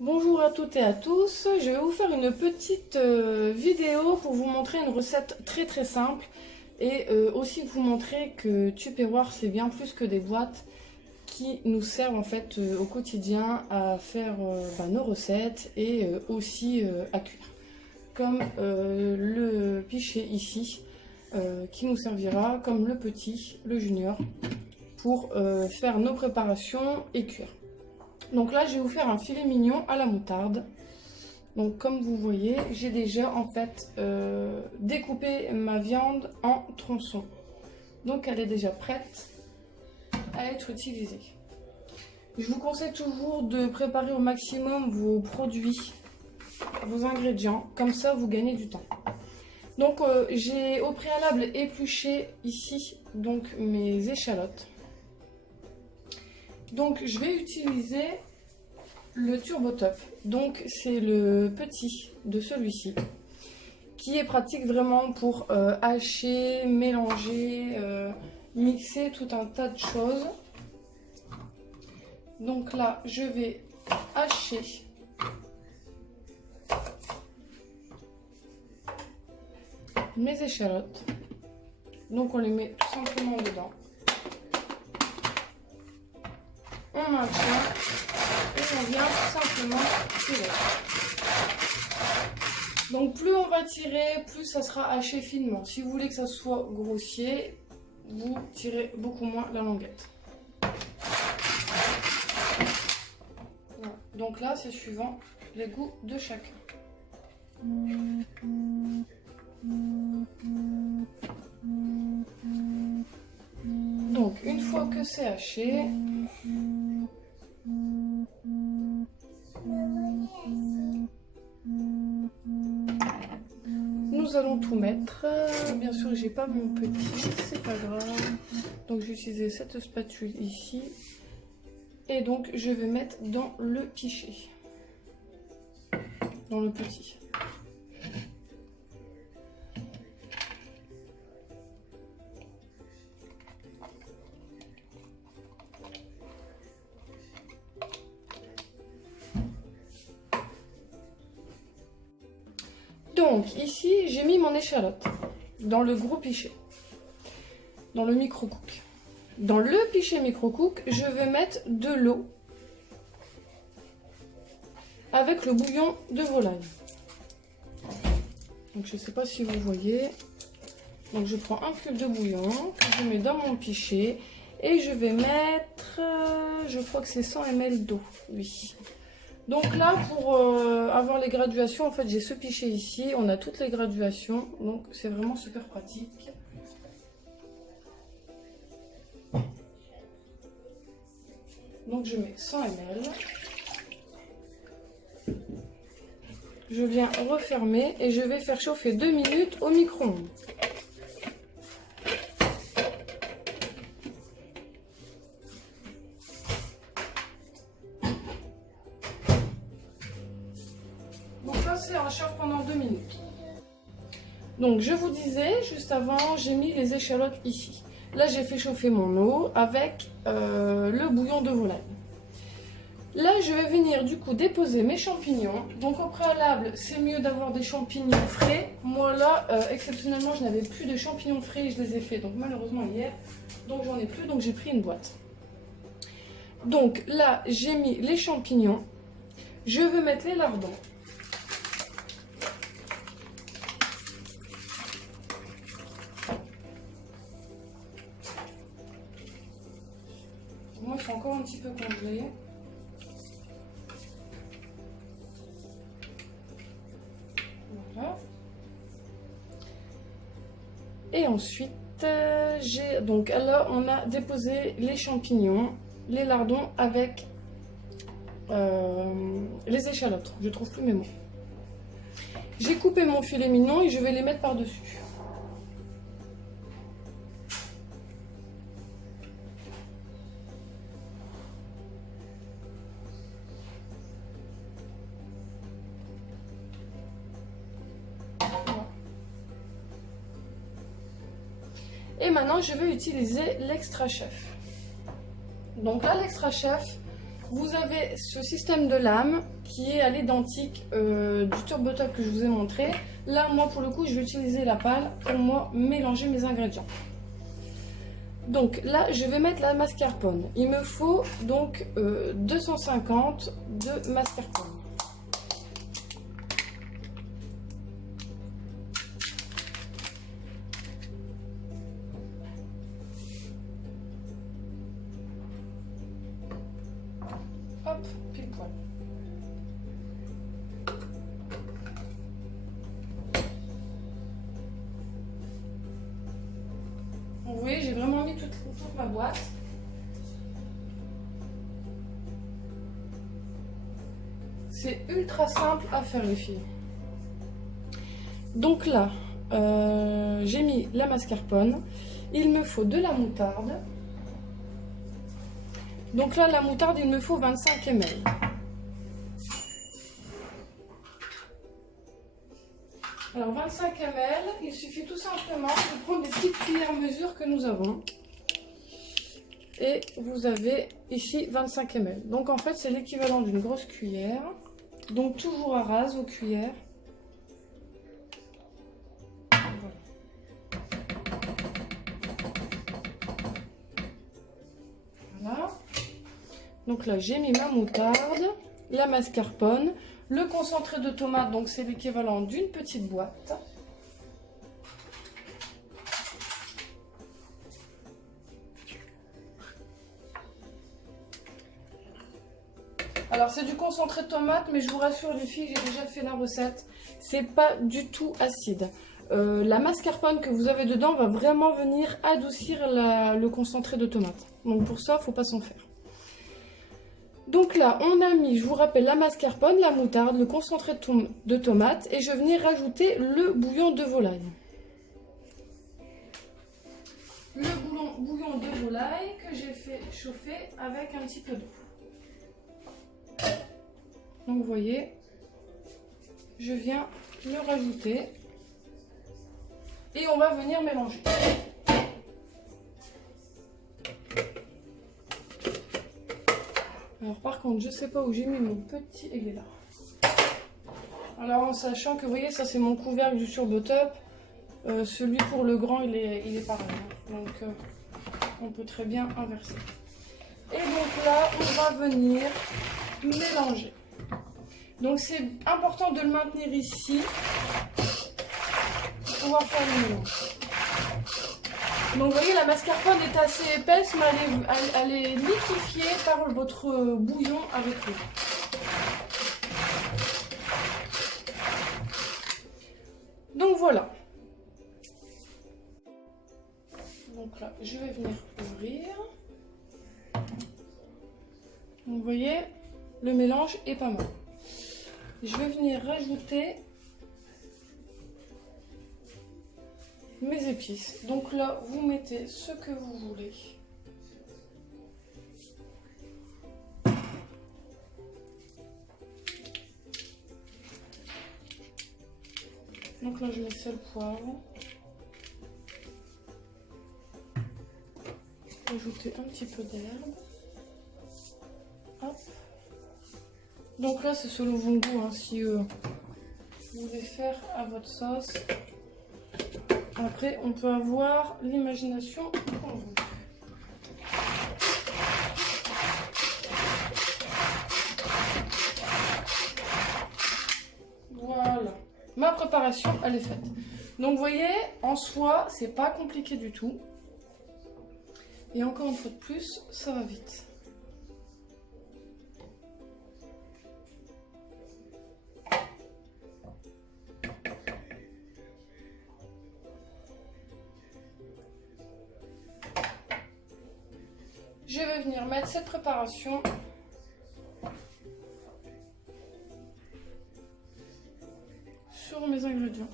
Bonjour à toutes et à tous, je vais vous faire une petite vidéo pour vous montrer une recette très simple et aussi vous montrer que Tupperware c'est bien plus que des boîtes qui nous servent en fait au quotidien à faire nos recettes et aussi à cuire. Comme le pichet ici qui nous servira comme le petit, le junior, pour faire nos préparations et cuire. Donc là, je vais vous faire un filet mignon à la moutarde. Donc comme vous voyez, j'ai déjà en fait découpé ma viande en tronçons. Donc elle est déjà prête à être utilisée. Je vous conseille toujours de préparer au maximum vos produits, vos ingrédients. Comme ça, vous gagnez du temps. Donc j'ai au préalable épluché ici donc mes échalotes. Donc je vais utiliser le Turbo Top. Donc c'est le petit de celui-ci qui est pratique vraiment pour hacher, mélanger, mixer tout un tas de choses. Donc là je vais hacher mes échalotes. Donc on les met tout simplement dedans. On maintient et on vient tout simplement tirer. Donc plus on va tirer, plus ça sera haché finement. Si vous voulez que ça soit grossier, vous tirez beaucoup moins la languette. Voilà. Donc là c'est suivant les goûts de chacun. Donc une fois que c'est haché, nous allons tout mettre. Bien sûr j'ai pas mon petit, c'est pas grave. Donc j'ai utilisé cette spatule ici. Et donc je vais mettre dans le pichet. Dans le petit. Donc ici j'ai mis mon échalote dans le gros pichet, dans le micro-cook. Dans le pichet micro-cook, je vais mettre de l'eau avec le bouillon de volaille. Donc je ne sais pas si vous voyez. Donc je prends un cube de bouillon que je mets dans mon pichet et je vais mettre, je crois que c'est 100 ml d'eau, oui. Donc là, pour avoir les graduations, en fait, j'ai ce pichet ici. On a toutes les graduations. Donc, c'est vraiment super pratique. Donc, je mets 100 ml. Je viens refermer et je vais faire chauffer 2 minutes au micro-ondes. On chauffe pendant 2 minutes. Donc je vous disais juste avant, j'ai mis les échalotes ici. Là j'ai fait chauffer mon eau avec le bouillon de volaille. Là je vais venir du coup déposer mes champignons. Donc au préalable c'est mieux d'avoir des champignons frais. Moi là exceptionnellement je n'avais plus de champignons frais et je les ai fait donc malheureusement hier. Donc j'en ai plus donc j'ai pris une boîte. Donc là j'ai mis les champignons. Je vais mettre les lardons. Moi, ils sont encore un petit peu congelés. Voilà. Et ensuite, donc là, on a déposé les champignons, les lardons avec les échalotes. Je trouve plus mes mots. J'ai coupé mon filet mignon et je vais les mettre par-dessus. Et maintenant, je vais utiliser l'extra chef. Donc là, l'extra chef, Vous avez ce système de lame qui est à l'identique du Turbo Top que je vous ai montré. Là, moi, pour le coup, je vais utiliser la pâle pour moi mélanger mes ingrédients. Donc là, je vais mettre la mascarpone. Il me faut donc 250 de mascarpone. Hop, pile poil. Vous voyez, j'ai vraiment mis toute ma boîte. C'est ultra simple à faire, les filles. Donc là, j'ai mis la mascarpone. Il me faut de la moutarde. Donc là, la moutarde, il me faut 25 ml. Alors 25 ml, il suffit tout simplement de prendre les petites cuillères mesure que nous avons. Et vous avez ici 25 ml. Donc en fait, c'est l'équivalent d'une grosse cuillère. Donc toujours à ras vos cuillères. Voilà. Donc là, j'ai mis ma moutarde, la mascarpone, le concentré de tomate, donc c'est l'équivalent d'une petite boîte. Alors c'est du concentré de tomate, mais je vous rassure les filles, j'ai déjà fait la recette. C'est pas du tout acide. La mascarpone que vous avez dedans va vraiment venir adoucir le concentré de tomate. Donc pour ça, il ne faut pas s'en faire. Donc là, on a mis, je vous rappelle, la mascarpone, la moutarde, le concentré de tomate et je vais venir rajouter le bouillon de volaille. Le bouillon de volaille que j'ai fait chauffer avec un petit peu d'eau. Donc vous voyez, je viens le rajouter et on va venir mélanger. Alors par contre, je sais pas où j'ai mis mon petit, il est là. Alors en sachant que vous voyez, ça c'est mon couvercle du Turbo Top. Celui pour le grand, il est pareil. Donc on peut très bien inverser. Et donc là, on va venir mélanger. Donc c'est important de le maintenir ici pour pouvoir faire le mélange. Donc vous voyez, la mascarpone est assez épaisse, mais elle est liquéfiée par votre bouillon avec l'eau. Donc voilà. Donc là, je vais venir ouvrir. Donc vous voyez, le mélange est pas mal. Je vais venir rajouter mes épices. Donc là, vous mettez ce que vous voulez. Donc là, je mets sel, poivre. Ajouter un petit peu d'herbe. Hop. Donc là, c'est selon vos goûts, hein, si vous voulez faire à votre sauce. Après, on peut avoir l'imagination qu'on veut. Voilà. Ma préparation, elle est faite. Donc, vous voyez, en soi, c'est pas compliqué du tout. Et encore une fois de plus, ça va vite. Je vais venir mettre cette préparation sur mes ingrédients.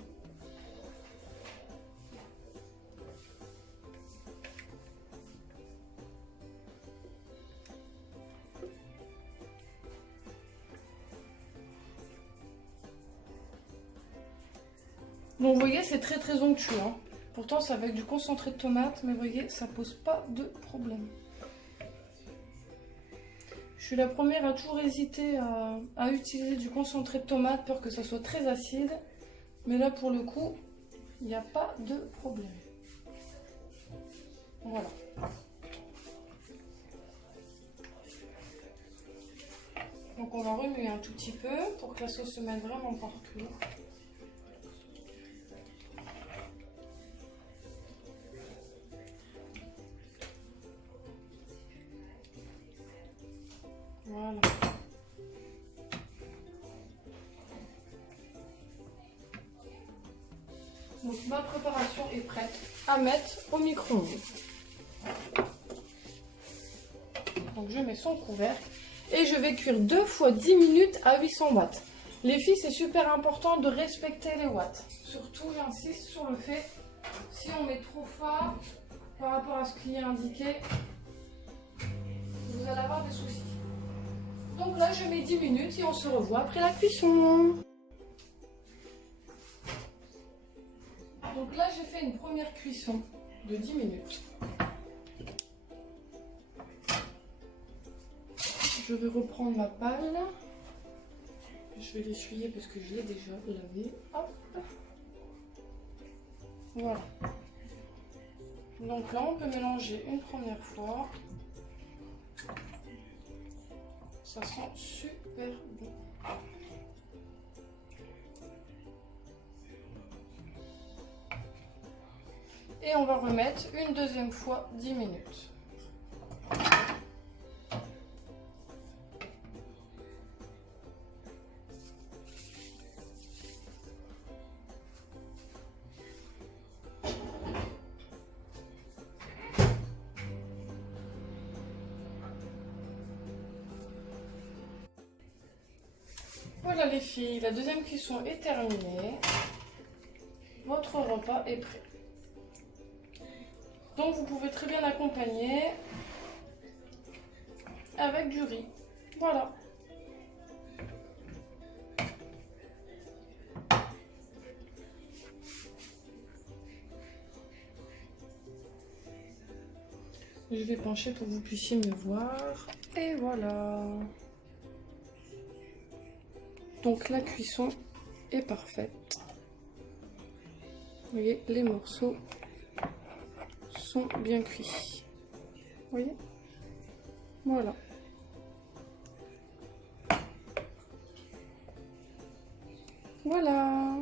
Donc vous voyez, c'est très onctueux, hein. Pourtant c'est avec du concentré de tomate, mais vous voyez, ça pose pas de problème. suis la première à toujours hésiter à utiliser du concentré de tomate, peur que ça soit très acide. Mais là, pour le coup, il n'y a pas de problème. Voilà. Donc on va remuer un tout petit peu pour que la sauce se mette vraiment partout. Voilà. Donc ma préparation est prête à mettre au micro-ondes. Donc je mets son couvercle et je vais cuire 2 fois 10 minutes à 800 watts. Les filles, c'est super important de respecter les watts. Surtout, j'insiste sur le fait, si on met trop fort par rapport à ce qui est indiqué, vous allez avoir des soucis. Donc là, je mets 10 minutes et on se revoit après la cuisson. Donc là, j'ai fait une première cuisson de 10 minutes. Je vais reprendre ma palle. Je vais l'essuyer parce que je l'ai déjà lavé. Hop. Voilà. Donc là, on peut mélanger une première fois. Ça sent super bon. Et on va remettre une deuxième fois 10 minutes. Voilà les filles, la deuxième cuisson est terminée. Votre repas est prêt. Donc vous pouvez très bien l'accompagner avec du riz. Voilà. Je vais pencher pour que vous puissiez me voir. Et voilà. Donc la cuisson est parfaite. Vous voyez, les morceaux sont bien cuits. Vous voyez? Voilà. Voilà.